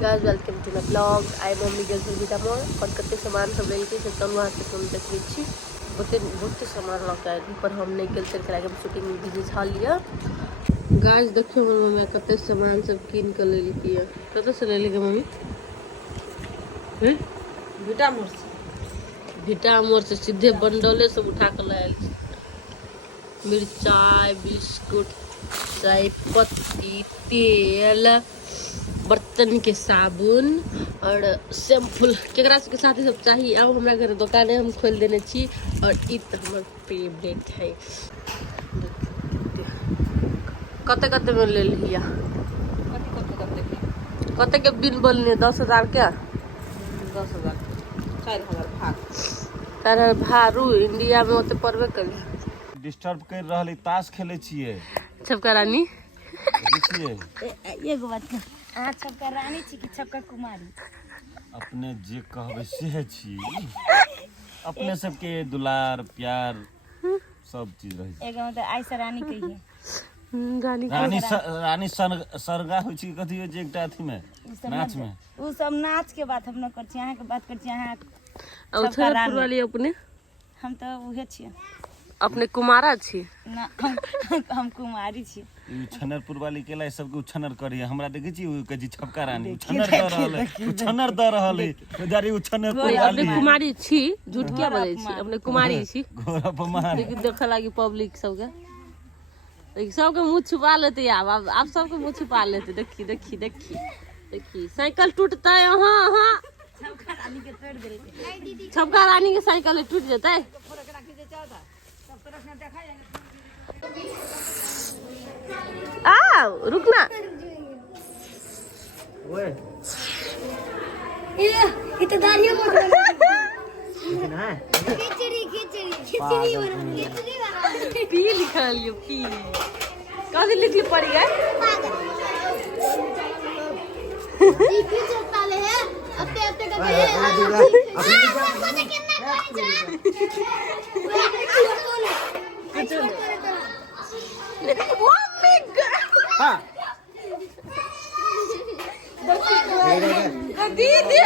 Guys welcome to my blog. आई मम्मी गेल छल बीटा मोड़ और कते सामान सब लेलकै से चलू वहाँ से तुम देखै छी। बहुते सामान लऽ के आयल पर हम नहीं गेल छल के शूटिंग में बिजी छल लिया। गाइस देखियो हमर मम्मी कते सामान सब कीन के लेलकै है। कते से लेलकै मम्मी? बीटा मोड़ से सीधे बंडले सब उठा के लायल। मिर्चाई, बिस्कुट, चाय पत्ती, तेल, बर्तन के साबुन और शैम्पूल केकरा के साथ ही सब चाहिए। अब हमरा घर दुकान हम खोल देने छी और ई तो हमर फेवरेट है। कते कते में ले लिया? कते के बिल बोलने? 10,000 क्या? 10,000 4,000 भाग 4,000 भारू इंडिया में होते पड़बे करे। डिस्टर्ब कर रहा ताश खेले छिए। छपका रानी एगो बात कह, अहाँ छपका रानी छी कि छपका कुमारी? अपने जे कहबे से छी। अपने सबके दुलार प्यार सब चीज रहे छै। एगो मतलब आइसा रानी कहिए। रानी सरगा होइ छै कथि होइ छै एकटा अथी में नाच में। उ सब नाच के बात हम न कर छी, अहाँ के बात कर छी। अहाँ छपका वाली अपने हम तो उहे छी। अपने कुमारा छी ना हम कुमारी छी। छनरपुर वाली केला सब के उछनर करिए। हमरा देखे छी उ कजी छपका रानी उछनर द रहल है, उछनर द रहल है। उधारी उछनरपुर वाली अपने कुमारी छी। झूठ क्या बजै छी? अपने कुमारी छी। घोड़ा अपमान लेकिन देखे लागी पब्लिक सब के, लेकिन सब के मुंह छुपा लेते। अब सब के मुंह छुपा लेते। देखी देखी देखी देखी साइकिल टूटता है। हां छपका रानी के तोड़ देलकै। छपका रानी के साइकिल टूट जेतै। आओ रुकना। ओए ये तो दाढ़ियों मोड़ कितना है? खिचड़ी बना पी लिखा लियो पी। कभी लिखी पड़ी गए। ये चलता ले है अपने अपने का हाँ दीदी